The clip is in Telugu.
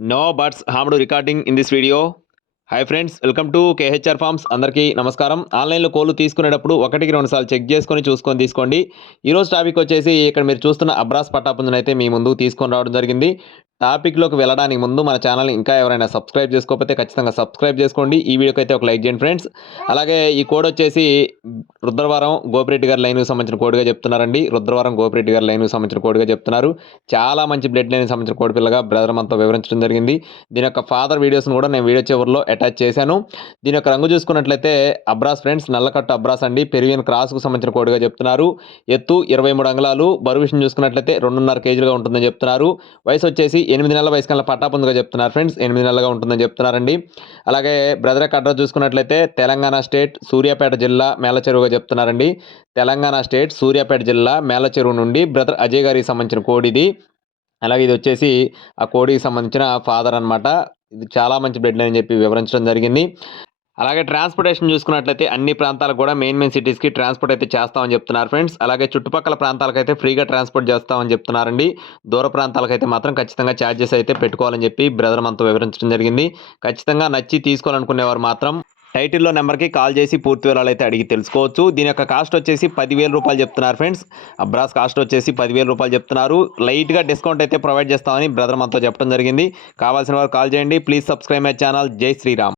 No buts harmed recording in this video. Hi friends, welcome to KHR forms. అందరికీ నమస్కారం. ఆన్లైన్లో కోళ్ళు తీసుకునేటప్పుడు ఒకటికి రెండు సార్లు చెక్ చేసుకొని చూసుకొని తీసుకోండి. ఈరోజు టాపిక్ వచ్చేసి ఇక్కడ మీరు చూస్తున్న అబ్రాస్ పట్టాపుంజును అయితే మీ ముందు తీసుకొని రావడం జరిగింది. టాపిక్లోకి వెళ్ళడానికి ముందు మన ఛానల్ని ఇంకా ఎవరైనా సబ్స్క్రైబ్ చేసుకోకపోతే ఖచ్చితంగా సబ్స్క్రైబ్ చేసుకోండి. ఈ వీడియోకి అయితే ఒక లైక్ చేయండి ఫ్రెండ్స్. అలాగే ఈ కోడ్ వచ్చేసి రుద్రవరం గోపిరెడ్డి గారి లైన్కి సంబంధించిన కోడ్గా చెప్తున్నారండి. రుద్రవరం గోపిరెడ్డి గారి లైన్కి సంబంధించిన కోడ్గా చెప్తున్నారు. చాలా మంచి బ్లడ్ లైన్కి సంబంధించిన కోడి పిల్లగా బ్రదర్ మనతో వివరించడం జరిగింది. దీని యొక్క ఫాదర్ వీడియోస్ని కూడా నేను వీడియో చివరిలో అటాచ్ చేశాను. దీని యొక్క రంగు చూసుకున్నట్లయితే అబ్రాస్ ఫ్రెండ్స్, నల్లకట్టు అబ్రాస్ అండి. పెరివియన్ క్రాస్కు సంబంధించిన కోడిగా చెప్తున్నారు. ఎత్తు 23 అంగుళాలు, బరువు విషయం చూసుకున్నట్లయితే 2.5 కేజీలుగా ఉంటుందని చెప్తున్నారు. వయసు వచ్చేసి 8 నెలల వయసు కల్లా పట్టాపుందుగా చెప్తున్నారు ఫ్రెండ్స్. 8 నెలలుగా ఉంటుందని చెప్తున్నారండి. అలాగే బ్రదర్ యొక్క అడ్రస్ చూసుకున్నట్లయితే తెలంగాణ స్టేట్ సూర్యాపేట జిల్లా మేలచెరువుగా చెప్తున్నారండి. తెలంగాణ స్టేట్ సూర్యాపేట జిల్లా మేలచెరువు నుండి బ్రదర్ అజయ్ గారికి సంబంధించిన కోడిది. అలాగే ఇది వచ్చేసి ఆ కోడికి సంబంధించిన ఫాదర్ అనమాట. ఇది చాలా మంచి బ్లడ్ లైన్ అని చెప్పి వివరించడం జరిగింది. అలాగే ట్రాన్స్పోర్టేషన్ చూసుకున్నట్లయితే అన్ని ప్రాంతాలకు కూడా మెయిన్ సిటీస్కి ట్రాన్స్పోర్ట్ అయితే చేస్తామని చెప్తున్నారు ఫ్రెండ్స్. అలాగే చుట్టుపక్కల ప్రాంతాలకైతే ఫ్రీగా ట్రాన్స్పోర్ట్ చేస్తామని చెప్తున్నారండి. దూర ప్రాంతాలకైతే మాత్రం ఖచ్చితంగా ఛార్జెస్ అయితే పెట్టుకోవాలని చెప్పి బ్రదర్ మనతో వివరించడం జరిగింది. ఖచ్చితంగా నచ్చి తీసుకోవాలనుకునేవారు మాత్రం టైటిల్లో నెంబర్కి కాల్ చేసి పూర్తి వివరాలు అయితే అడిగి తెలుసుకోవచ్చు. దీని యొక్క కాస్ట్ వచ్చేసి 10,000 రూపాయలు చెప్తున్నారు ఫ్రెండ్స్. అబ్రాస్ కాస్ట్ వచ్చేసి 10,000 రూపాయలు చెప్తున్నారు. లైట్గా డిస్కౌంట్ అయితే ప్రొవైడ్ చేస్తామని బ్రదర్ మనతో చెప్పడం జరిగింది. కావాల్సిన వారు కాల్ చేయండి. Please subscribe my channel. జై శ్రీరామ్.